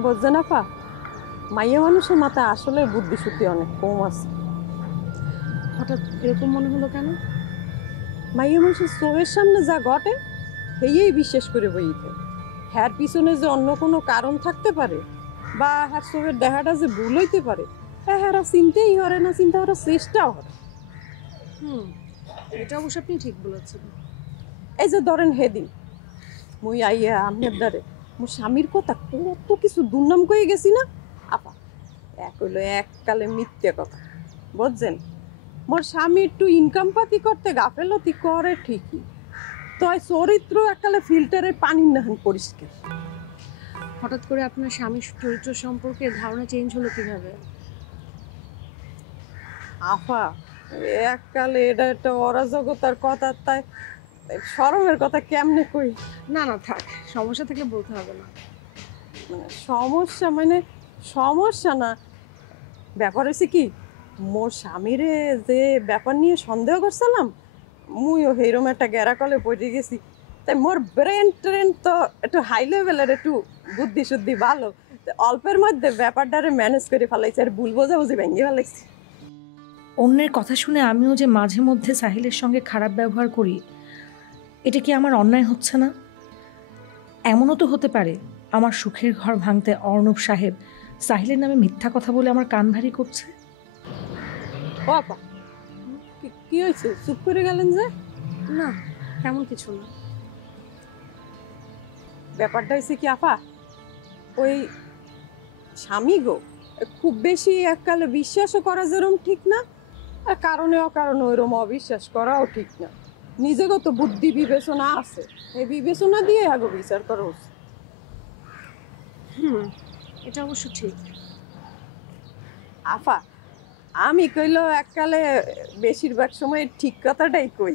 বুঝছেন আপা, মাইয়া মানুষের মাথায় আসলে বুদ্ধি শুদ্ধি অনেক কম আছে। হঠাৎ এরকম মনে হলো কেন? মাইয়া মানুষের চোখের সামনে যা ঘটে সেই বিশ্বাস করে বইতে, হ্যার পিছনে যে অন্য কোনো কারণ থাকতে পারে বা হ্যার চোখের দেখাটা যে ভুল হইতে পারে, হ্যাঁ চিনতেই হরে না, চিন্তা করার চেষ্টাও হরে। হুম, এটা অবশ্য আপনি ঠিক বলেছেন। এই যে ধরেন হেদিন মুই আইয়া আমের দ্বারে মোর স্বামীর কথা কত কিছু দুর্নাম করে গেছি না আপা। এক হইলো এককালে মিথ্যে কথা, বুঝছেন? মোর স্বামী একটু ইনকাম পাতি করতে গাফেলতি করে ঠিকই, তয় চরিত্র এককালে ফিল্টারের পানির নাহান পরিষ্কার। হঠাৎ করে আপনার স্বামীর চরিত্র সম্পর্কে ধারণা চেঞ্জ হলো কিভাবে? আফা, এককালে এটা একটা অরাজকতার কথা, তাই শরমের কথা কেমনে কই। না না থাক, সমস্যা থাকলে বলতে হবে না। মানে সমস্যা মানে সমস্যা না, ব্যাপার হয়েছে কি, মোর স্বামীরে যে ব্যাপার নিয়ে সন্দেহ করছিলাম, মুইও সেইরকম একটা গ্যারাকলে পড়ে গেছি। তাই মোর ব্রেন ট্রেন তো একটু হাই লেভেলের, একটু বুদ্ধি শুদ্ধি ভালো, অল্পের মধ্যে ব্যাপারটারে ম্যানেজ করে ফেলাইছে আর ভুল বোঝাবুঝি ভেঙে ফেলাইছি। অন্যের কথা শুনে আমিও যে মাঝে মধ্যে সাহিলের সঙ্গে খারাপ ব্যবহার করি, এটা কি আমার অন্যায় হচ্ছে না? এমনও তো হতে পারে আমার সুখের ঘর ভাঙতে অর্ণব সাহেব সাহিলের নামে মিথ্যা কথা বলে আমার কান ভারী করছে। বাবা, কি হয়েছে, চুপ করে গেলেন যে? না, তেমন কিছু না। ব্যাপারটা হয়েছে কি আপা, ওই স্বামী গো খুব বেশি এককালে বিশ্বাসও করা যেরকম ঠিক না, আর কারণে অকারণে ওইরকম অবিশ্বাস করাও ঠিক না। নিজেকে তো বুদ্ধি বিবেচনা আছে, এই বিবেচনা দিয়ে আগে বিচার করা উচিত। হুম, এটা অবশ্য ঠিক। আফা, আমি কইলো এককালে বেশিরভাগ সময় ঠিক কথাটাই কই।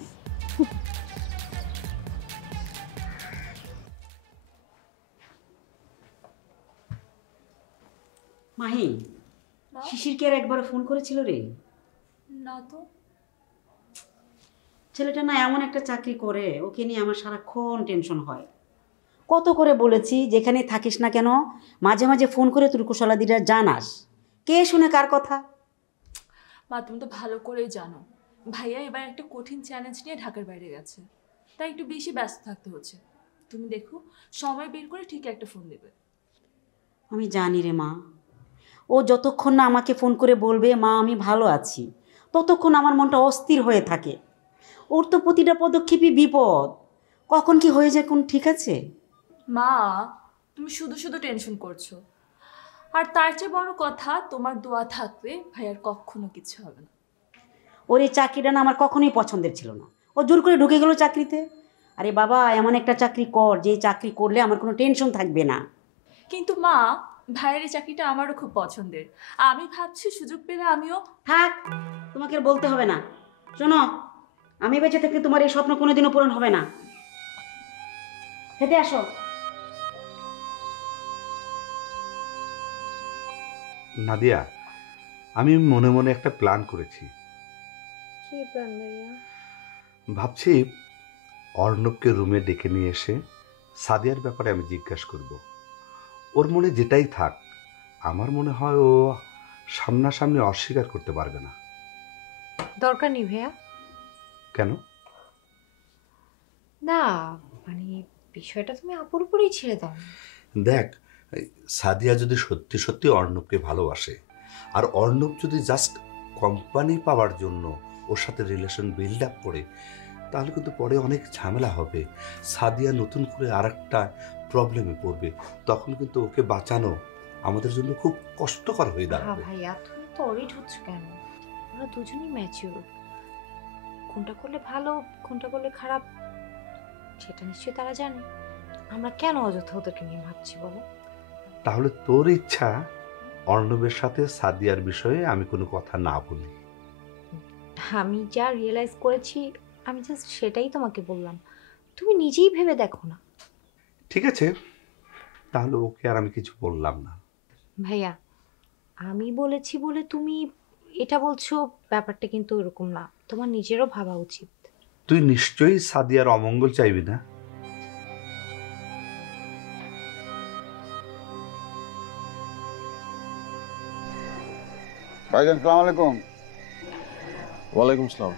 মাহি, শিশিরকে আর একবার ফোন করেছিল রে? না তো। ছেলেটা না এমন একটা চাকরি করে, ওকে নিয়ে আমার সারাক্ষণ টেনশন হয়। কত করে বলেছি যেখানে থাকিস না কেন মাঝে মাঝে ফোন করে তোর কুশলাদিটা জানাস। কে শুনে কার কথা? মা, তুমি তো ভালো করেই জানো ভাইয়া এবার একটা কঠিন চ্যালেঞ্জ নিয়ে ঢাকার বাইরে গেছে, তাই একটু বেশি ব্যস্ত থাকতে হচ্ছে। তুমি দেখো, সময় বের করে ঠিক একটা ফোন দেবে। আমি জানি রে মা, ও যতক্ষণ না আমাকে ফোন করে বলবে মা আমি ভালো আছি, ততক্ষণ আমার মনটা অস্থির হয়ে থাকে। ওর তো প্রতিটা পদক্ষেপই বিপদ, কখন কি হয়ে যায় কোন ঠিক আছে? মা, তুমি শুধু শুধু টেনশন করছো। আর তার চেয়ে বড় কথা, তোমার দোয়া থাকবে ভাইয়ার কখনো কিছু হবে না। ওর এই চাকরিটা না আমার কখনোই পছন্দের ছিল না। ও জোর করে ঢুকে গেল চাকরিতে। আরে বাবা, এমন একটা চাকরি কর যে চাকরি করলে আমার কোনো টেনশন থাকবে না। কিন্তু মা, ভাইয়ের এই চাকরিটা আমারও খুব পছন্দের। আমি ভাবছি সুযোগ পেলে আমিও। থাক, তোমাকে আর বলতে হবে না। শোনো, আমি বেঁচে থাকলে তোমার এই স্বপ্ন কোনোদিনও পূরণ হবে না। খেতে আসো। নাদিয়া, আমি মনে মনে একটা প্ল্যান করেছি। কি প্ল্যান ভাইয়া? ভাবছি অর্ণবকে রুমে ডেকে নিয়ে এসে সাদিয়ার ব্যাপারে আমি জিজ্ঞাসা করব। ওর মনে যেটাই থাক, আমার মনে হয় ও সামনাসামনি অস্বীকার করতে পারবে না। দরকার নেই ভাইয়া। কেন? না, মানে বিষয়টা তুমি আপুর উপরেই ছেড়ে দাও। দেখ, সাদিয়া যদি সত্যি সত্যি অর্ণবকে ভালোবাসে, আর অর্ণব যদি জাস্ট কোম্পানি পাওয়ার জন্য ওর সাথে রিলেশন বিল্ড আপ করে, তাহলে কিন্তু পরে অনেক ঝামেলা হবে। সাদিয়া নতুন করে আর একটা প্রবলেমে পড়বে, তখন কিন্তু ওকে বাঁচানো আমাদের জন্য খুব কষ্টকর হয়ে দাঁড়াবে। ভাইয়া তুমি তো অরিড হচ্ছ কেন? ওরা দুজনেই ম্যাচিওর। কোনটা করলে ভালো, কোনটা করলে খারাপ, সেটা নিশ্চয়ই তারা জানে। আমরা কেন অযথা ওদেরকে নিয়ে ভাবছি বলো? তাহলে তোর ইচ্ছা অর্ণবের সাথে সাদিয়ার বিষয়ে আমি কোনো কথা না বলি? আমি যা রিয়েলাইজ করেছি আমি জাস্ট সেটাই তোমাকে বললাম। তুমি নিজেই ভেবে দেখো না। ঠিক আছে, তাহলে ওকে আর আমি কিছু বললাম না। ভাইয়া, আমি বলেছি বলে তুমি এটা বলছো, ব্যাপারটা কিন্তু এরকম না। তোমার নিজেরও ভাবা উচিত। তুই নিশ্চয়ই সাদিয়ার অমঙ্গল চাইবি না? ভাইজান সালাম আলাইকুম। ওয়ালাইকুম সালাম।